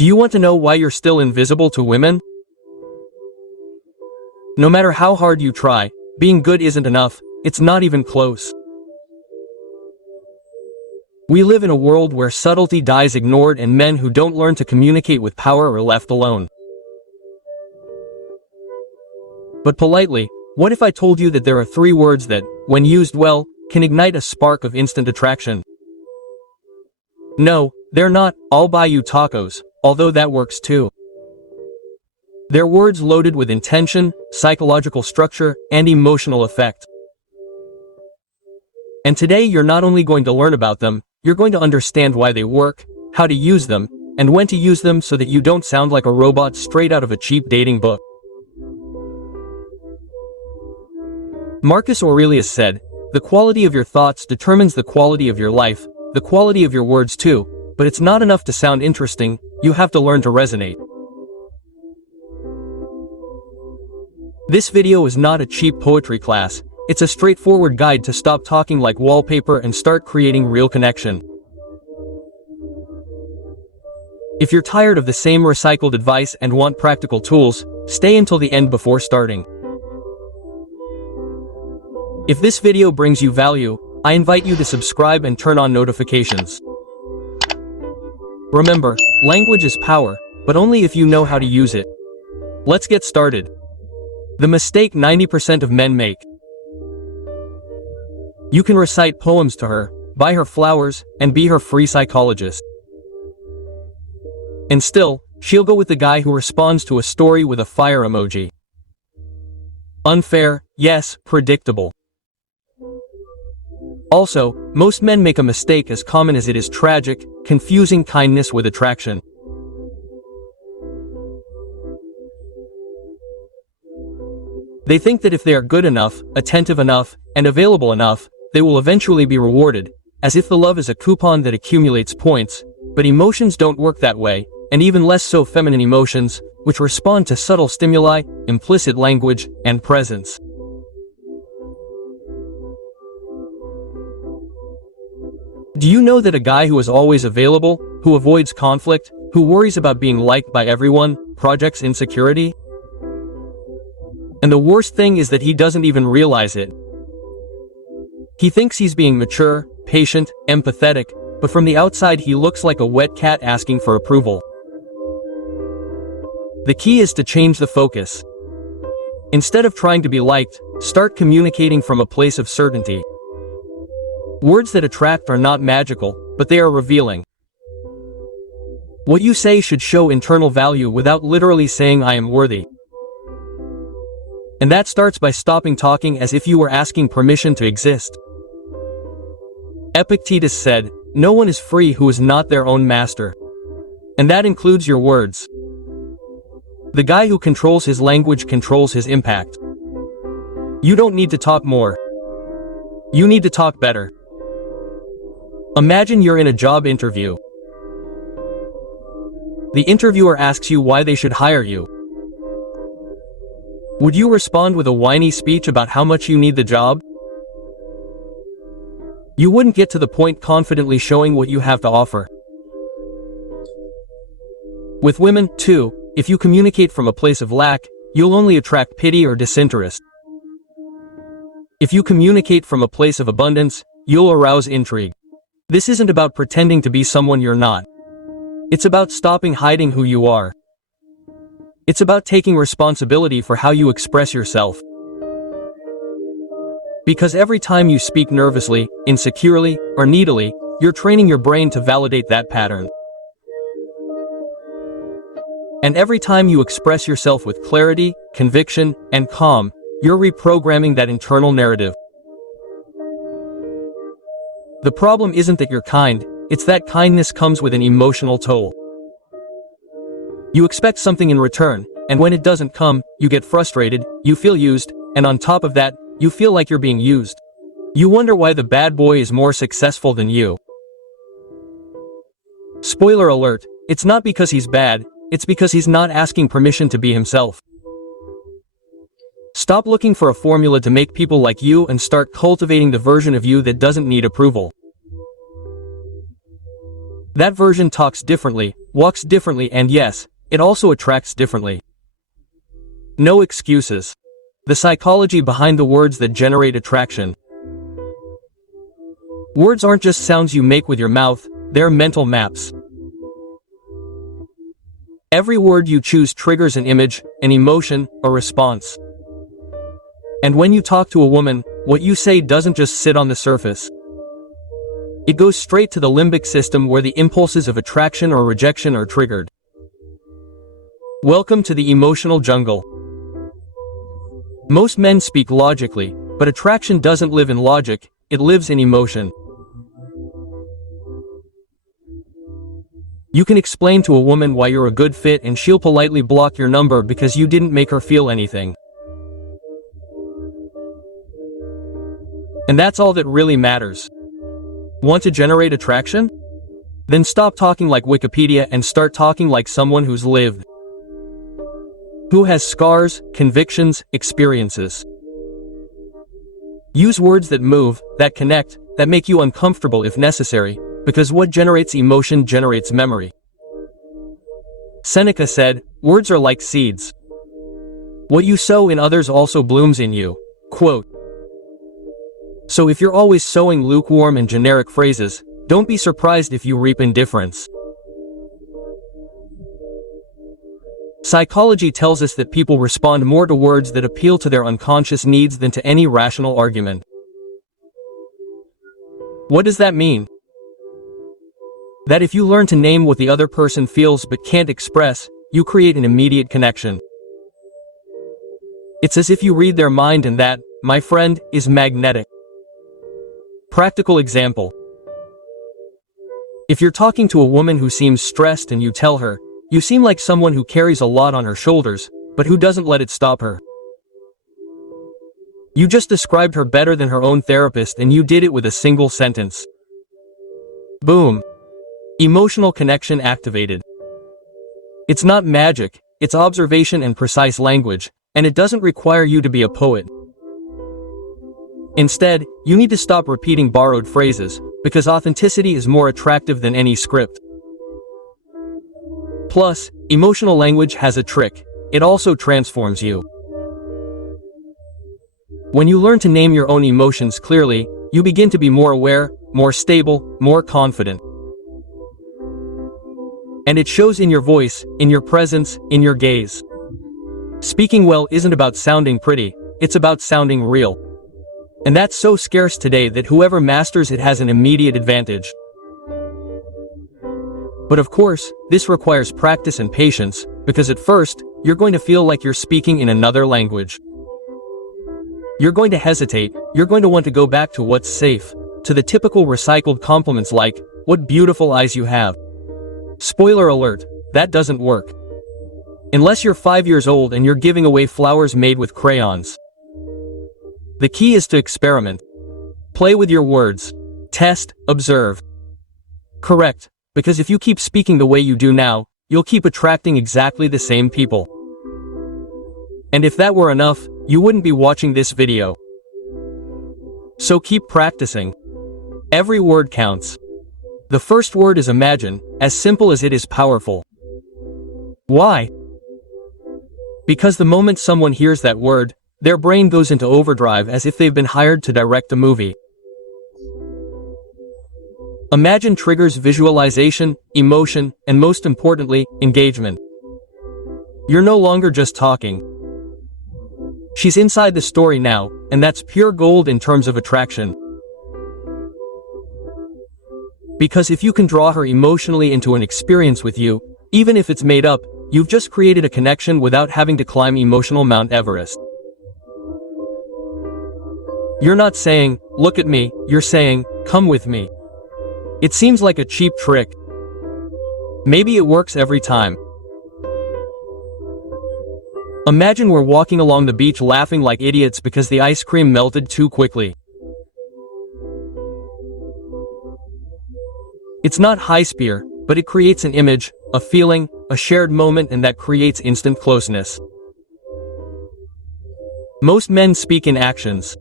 Do you want to know why you're still invisible to women? No matter how hard you try, being good isn't enough, it's not even close. We live in a world where subtlety dies ignored and men who don't learn to communicate with power are left alone. But politely, what if I told you that there are 3 words that, when used well, can ignite a spark of instant attraction? No, they're not, "I'll buy you tacos," although that works too. They're words loaded with intention, psychological structure, and emotional effect. And today you're not only going to learn about them, you're going to understand why they work, how to use them, and when to use them so that you don't sound like a robot straight out of a cheap dating book. Marcus Aurelius said, "The quality of your thoughts determines the quality of your life, the quality of your words too, but it's not enough to sound interesting, you have to learn to resonate." This video is not a cheap poetry class, it's a straightforward guide to stop talking like wallpaper and start creating real connection. If you're tired of the same recycled advice and want practical tools, stay until the end before starting. If this video brings you value, I invite you to subscribe and turn on notifications. Remember, language is power, but only if you know how to use it. Let's get started. The mistake 90% of men make. You can recite poems to her, buy her flowers, and be her free psychologist. And still, she'll go with the guy who responds to a story with a fire emoji. Unfair, yes, predictable. Also, most men make a mistake as common as it is tragic, confusing kindness with attraction. They think that if they are good enough, attentive enough, and available enough, they will eventually be rewarded, as if the love is a coupon that accumulates points, but emotions don't work that way, and even less so feminine emotions, which respond to subtle stimuli, implicit language, and presence. Do you know that a guy who is always available, who avoids conflict, who worries about being liked by everyone, projects insecurity? And the worst thing is that he doesn't even realize it. He thinks he's being mature, patient, empathetic, but from the outside he looks like a wet cat asking for approval. The key is to change the focus. Instead of trying to be liked, start communicating from a place of certainty. Words that attract are not magical, but they are revealing. What you say should show internal value without literally saying "I am worthy." And that starts by stopping talking as if you were asking permission to exist. Epictetus said, "No one is free who is not their own master." And that includes your words. The guy who controls his language controls his impact. You don't need to talk more. You need to talk better. Imagine you're in a job interview. The interviewer asks you why they should hire you. Would you respond with a whiny speech about how much you need the job? You wouldn't get to the point confidently showing what you have to offer. With women, too, if you communicate from a place of lack, you'll only attract pity or disinterest. If you communicate from a place of abundance, you'll arouse intrigue. This isn't about pretending to be someone you're not. It's about stopping hiding who you are. It's about taking responsibility for how you express yourself. Because every time you speak nervously, insecurely, or needily, you're training your brain to validate that pattern. And every time you express yourself with clarity, conviction, and calm, you're reprogramming that internal narrative. The problem isn't that you're kind, it's that kindness comes with an emotional toll. You expect something in return, and when it doesn't come, you get frustrated, you feel used, and on top of that, you feel like you're being used. You wonder why the bad boy is more successful than you. Spoiler alert, it's not because he's bad, it's because he's not asking permission to be himself. Stop looking for a formula to make people like you and start cultivating the version of you that doesn't need approval. That version talks differently, walks differently, and yes, it also attracts differently. No excuses. The psychology behind the words that generate attraction. Words aren't just sounds you make with your mouth, they're mental maps. Every word you choose triggers an image, an emotion, a response. And when you talk to a woman, what you say doesn't just sit on the surface. It goes straight to the limbic system where the impulses of attraction or rejection are triggered. Welcome to the emotional jungle. Most men speak logically, but attraction doesn't live in logic, it lives in emotion. You can explain to a woman why you're a good fit and she'll politely block your number because you didn't make her feel anything. And that's all that really matters. Want to generate attraction? Then stop talking like Wikipedia and start talking like someone who's lived. Who has scars, convictions, experiences. Use words that move, that connect, that make you uncomfortable if necessary, because what generates emotion generates memory. Seneca said, "Words are like seeds. What you sow in others also blooms in you." Quote. So if you're always sowing lukewarm and generic phrases, don't be surprised if you reap indifference. Psychology tells us that people respond more to words that appeal to their unconscious needs than to any rational argument. What does that mean? That if you learn to name what the other person feels but can't express, you create an immediate connection. It's as if you read their mind, and that, my friend, is magnetic. Practical example. If you're talking to a woman who seems stressed and you tell her, "You seem like someone who carries a lot on her shoulders, but who doesn't let it stop her." You just described her better than her own therapist, and you did it with a single sentence. Boom. Emotional connection activated. It's not magic, it's observation and precise language, and it doesn't require you to be a poet. Instead, you need to stop repeating borrowed phrases, because authenticity is more attractive than any script. Plus, emotional language has a trick. It also transforms you. When you learn to name your own emotions clearly, you begin to be more aware, more stable, more confident. And it shows in your voice, in your presence, in your gaze. Speaking well isn't about sounding pretty, it's about sounding real. And that's so scarce today that whoever masters it has an immediate advantage. But of course, this requires practice and patience, because at first, you're going to feel like you're speaking in another language. You're going to hesitate, you're going to want to go back to what's safe, to the typical recycled compliments like, "What beautiful eyes you have." Spoiler alert, that doesn't work. Unless you're 5 years old and you're giving away flowers made with crayons. The key is to experiment. Play with your words. Test, observe. Correct, because if you keep speaking the way you do now, you'll keep attracting exactly the same people. And if that were enough, you wouldn't be watching this video. So keep practicing. Every word counts. The first word is imagine, as simple as it is powerful. Why? Because the moment someone hears that word, their brain goes into overdrive as if they've been hired to direct a movie. Imagine triggers visualization, emotion, and most importantly, engagement. You're no longer just talking. She's inside the story now, and that's pure gold in terms of attraction. Because if you can draw her emotionally into an experience with you, even if it's made up, you've just created a connection without having to climb emotional Mount Everest. You're not saying, "Look at me," you're saying, "Come with me." It seems like a cheap trick. Maybe it works every time. Imagine we're walking along the beach laughing like idiots because the ice cream melted too quickly. It's not high spear, but it creates an image, a feeling, a shared moment, and that creates instant closeness. Most men speak in actions.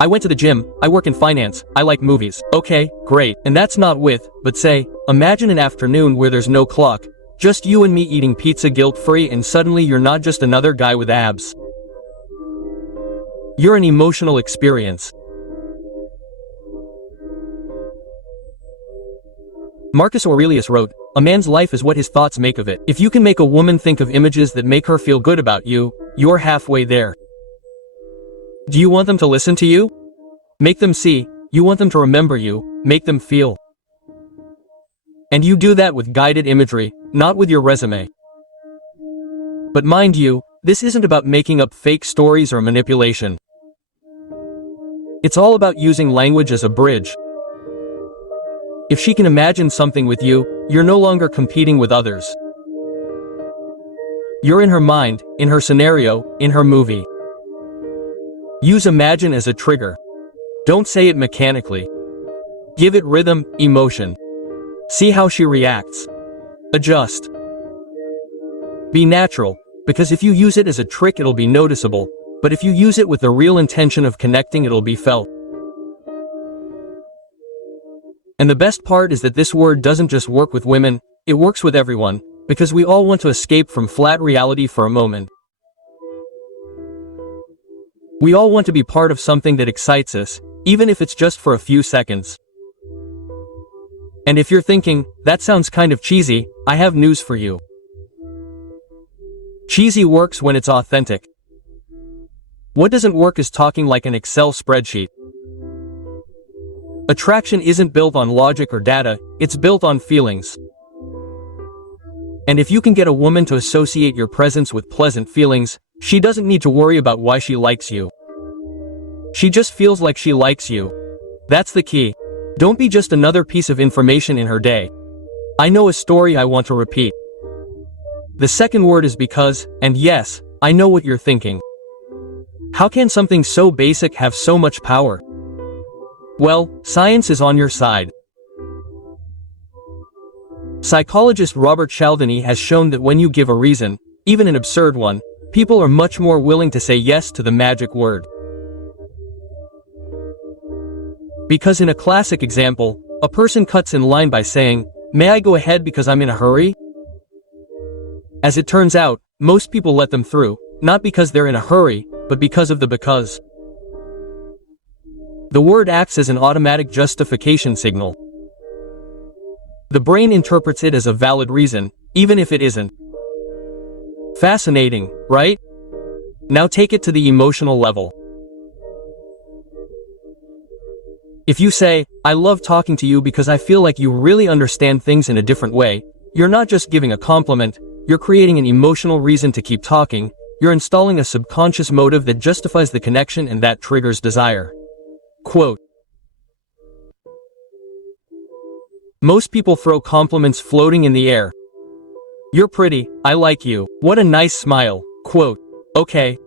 I went to the gym, I work in finance, I like movies. Okay, great. And that's not with, but say, imagine an afternoon where there's no clock, just you and me eating pizza guilt-free, and suddenly you're not just another guy with abs. You're an emotional experience. Marcus Aurelius wrote, "A man's life is what his thoughts make of it." If you can make a woman think of images that make her feel good about you, you're halfway there. Do you want them to listen to you? Make them see. You want them to remember you, make them feel. And you do that with guided imagery, not with your resume. But mind you, this isn't about making up fake stories or manipulation. It's all about using language as a bridge. If she can imagine something with you, you're no longer competing with others. You're in her mind, in her scenario, in her movie. Use imagine as a trigger. Don't say it mechanically. Give it rhythm, emotion. See how she reacts. Adjust. Be natural, because if you use it as a trick it'll be noticeable, but if you use it with the real intention of connecting it'll be felt. And the best part is that this word doesn't just work with women, it works with everyone, because we all want to escape from flat reality for a moment. We all want to be part of something that excites us, even if it's just for a few seconds. And if you're thinking, that sounds kind of cheesy, I have news for you. Cheesy works when it's authentic. What doesn't work is talking like an Excel spreadsheet. Attraction isn't built on logic or data, it's built on feelings. And if you can get a woman to associate your presence with pleasant feelings, she doesn't need to worry about why she likes you. She just feels like she likes you. That's the key. Don't be just another piece of information in her day. I know a story I want to repeat. The second word is because, and yes, I know what you're thinking. How can something so basic have so much power? Well, science is on your side. Psychologist Robert Cialdini has shown that when you give a reason, even an absurd one, people are much more willing to say yes to the magic word. Because in a classic example, a person cuts in line by saying, "May I go ahead because I'm in a hurry?" As it turns out, most people let them through, not because they're in a hurry, but because of the because. The word acts as an automatic justification signal. The brain interprets it as a valid reason, even if it isn't. Fascinating, right? Now take it to the emotional level. If you say, "I love talking to you because I feel like you really understand things in a different way," you're not just giving a compliment, you're creating an emotional reason to keep talking, you're installing a subconscious motive that justifies the connection and that triggers desire. Quote, "Most people throw compliments floating in the air. You're pretty, I like you, what a nice smile." Quote, "Okay.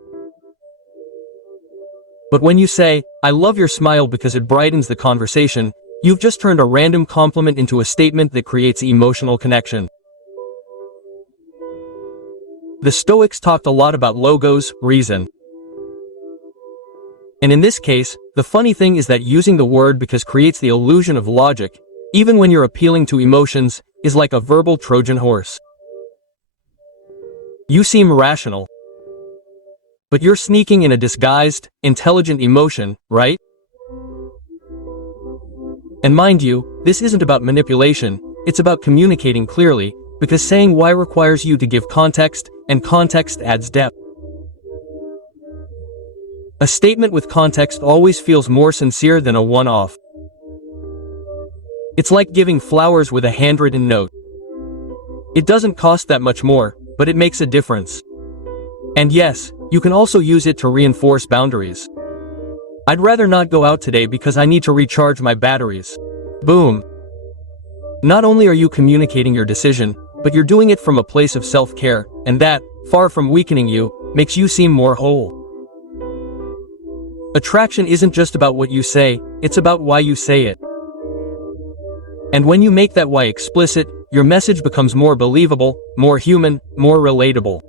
But when you say, 'I love your smile because it brightens the conversation,' you've just turned a random compliment into a statement that creates emotional connection." The Stoics talked a lot about logos, reason. And in this case, the funny thing is that using the word because creates the illusion of logic, even when you're appealing to emotions, is like a verbal Trojan horse. You seem rational. But you're sneaking in a disguised, intelligent emotion, right? And mind you, this isn't about manipulation, it's about communicating clearly, because saying why requires you to give context, and context adds depth. A statement with context always feels more sincere than a one-off. It's like giving flowers with a handwritten note. It doesn't cost that much more, but it makes a difference. And yes, you can also use it to reinforce boundaries. I'd rather not go out today because I need to recharge my batteries. Boom. Not only are you communicating your decision, but you're doing it from a place of self-care, and that, far from weakening you, makes you seem more whole. Attraction isn't just about what you say, it's about why you say it. And when you make that why explicit, your message becomes more believable, more human, more relatable.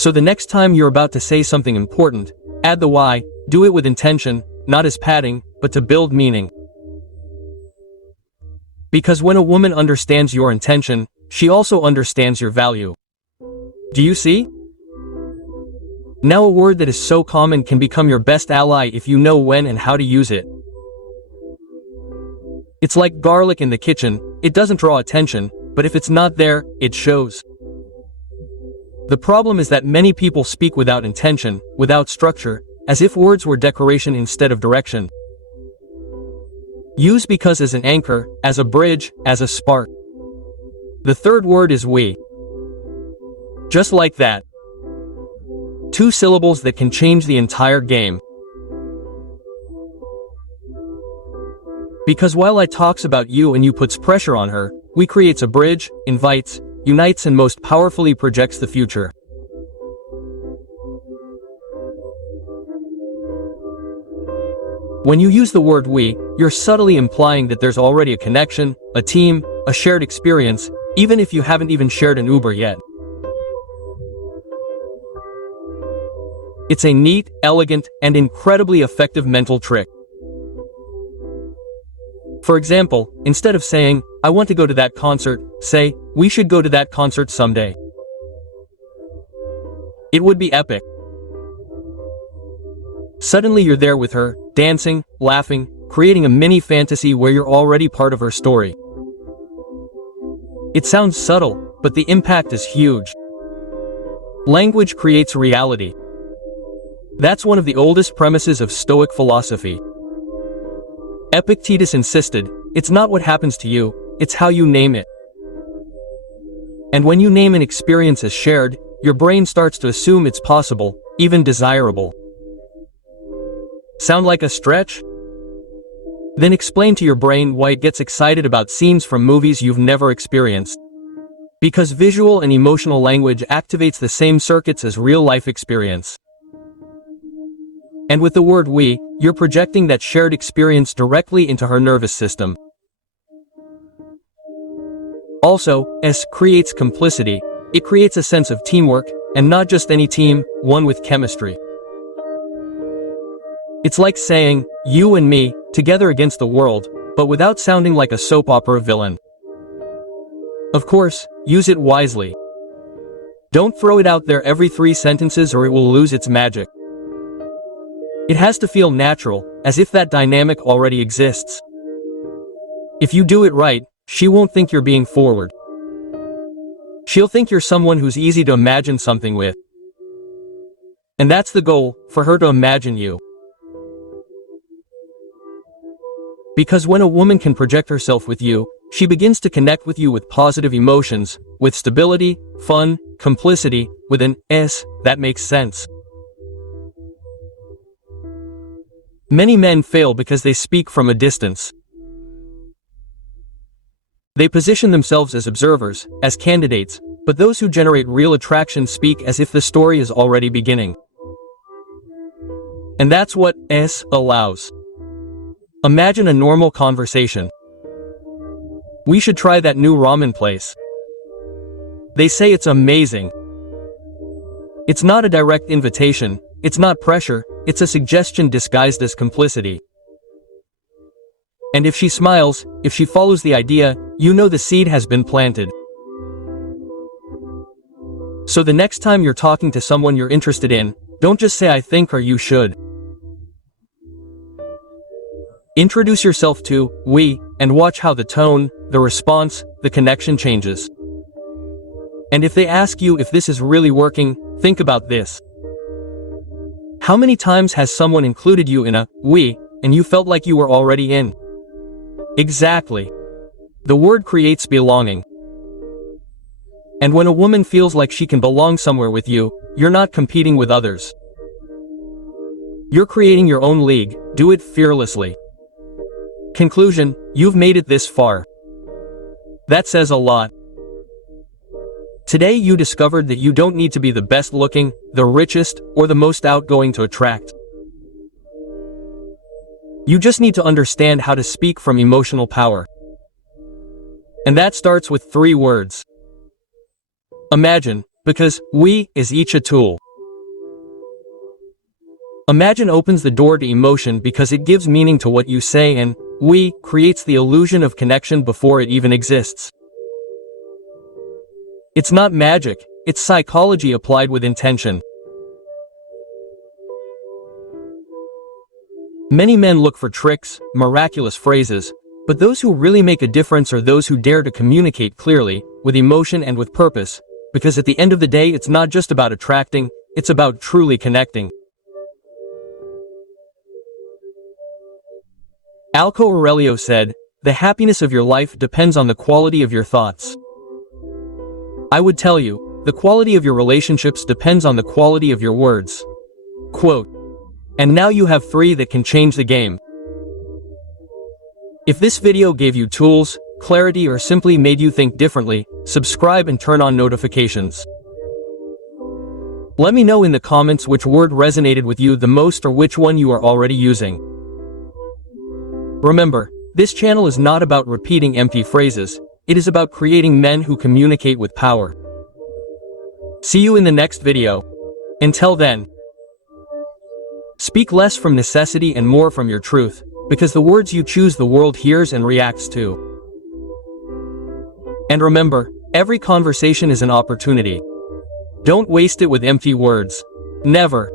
So the next time you're about to say something important, add the why, do it with intention, not as padding, but to build meaning. Because when a woman understands your intention, she also understands your value. Do you see? Now a word that is so common can become your best ally if you know when and how to use it. It's like garlic in the kitchen, it doesn't draw attention, but if it's not there, it shows. The problem is that many people speak without intention, without structure, as if words were decoration instead of direction. Use because as an anchor, as a bridge, as a spark. The third word is we. Just like that. 2 syllables that can change the entire game. Because while I talks about you and you puts pressure on her, we creates a bridge, invites, unites and most powerfully projects the future. When you use the word we, you're subtly implying that there's already a connection, a team, a shared experience, even if you haven't even shared an Uber yet. It's a neat, elegant, and incredibly effective mental trick. For example, instead of saying, I want to go to that concert, say, we should go to that concert someday. It would be epic. Suddenly you're there with her, dancing, laughing, creating a mini fantasy where you're already part of her story. It sounds subtle, but the impact is huge. Language creates reality. That's one of the oldest premises of Stoic philosophy. Epictetus insisted, it's not what happens to you, it's how you name it. And when you name an experience as shared, your brain starts to assume it's possible, even desirable. Sound like a stretch? Then explain to your brain why it gets excited about scenes from movies you've never experienced. Because visual and emotional language activates the same circuits as real-life experience. And with the word we, you're projecting that shared experience directly into her nervous system. Also, S creates complicity. It creates a sense of teamwork, and not just any team, one with chemistry. It's like saying, you and me, together against the world, but without sounding like a soap opera villain. Of course, use it wisely. Don't throw it out there every 3 sentences or it will lose its magic. It has to feel natural, as if that dynamic already exists. If you do it right, she won't think you're being forward. She'll think you're someone who's easy to imagine something with. And that's the goal, for her to imagine you. Because when a woman can project herself with you, she begins to connect with you with positive emotions, with stability, fun, complicity, with an S that makes sense. Many men fail because they speak from a distance. They position themselves as observers, as candidates, but those who generate real attraction speak as if the story is already beginning. And that's what S allows. Imagine a normal conversation. We should try that new ramen place. They say it's amazing. It's not a direct invitation, it's not pressure, it's a suggestion disguised as complicity. And if she smiles, if she follows the idea, you know the seed has been planted. So the next time you're talking to someone you're interested in, don't just say I think or you should. Introduce yourself to we, and watch how the tone, the response, the connection changes. And if they ask you if this is really working, think about this. How many times has someone included you in a we, and you felt like you were already in? Exactly. The word creates belonging. And when a woman feels like she can belong somewhere with you, you're not competing with others. You're creating your own league, do it fearlessly. Conclusion, you've made it this far. That says a lot. Today you discovered that you don't need to be the best looking, the richest, or the most outgoing to attract. You just need to understand how to speak from emotional power. And that starts with 3 words. Imagine, because we is each a tool. Imagine opens the door to emotion because it gives meaning to what you say, and we creates the illusion of connection before it even exists. It's not magic, it's psychology applied with intention. Many men look for tricks, miraculous phrases, but those who really make a difference are those who dare to communicate clearly, with emotion and with purpose, because at the end of the day it's not just about attracting, it's about truly connecting. Marco Aurelio said, "The happiness of your life depends on the quality of your thoughts." I would tell you, the quality of your relationships depends on the quality of your words. Quote. And now you have 3 that can change the game. If this video gave you tools, clarity, or simply made you think differently, subscribe and turn on notifications. Let me know in the comments which word resonated with you the most or which one you are already using. Remember, this channel is not about repeating empty phrases, it is about creating men who communicate with power. See you in the next video. Until then, speak less from necessity and more from your truth, because the words you choose the world hears and reacts to. And remember, every conversation is an opportunity. Don't waste it with empty words. Never.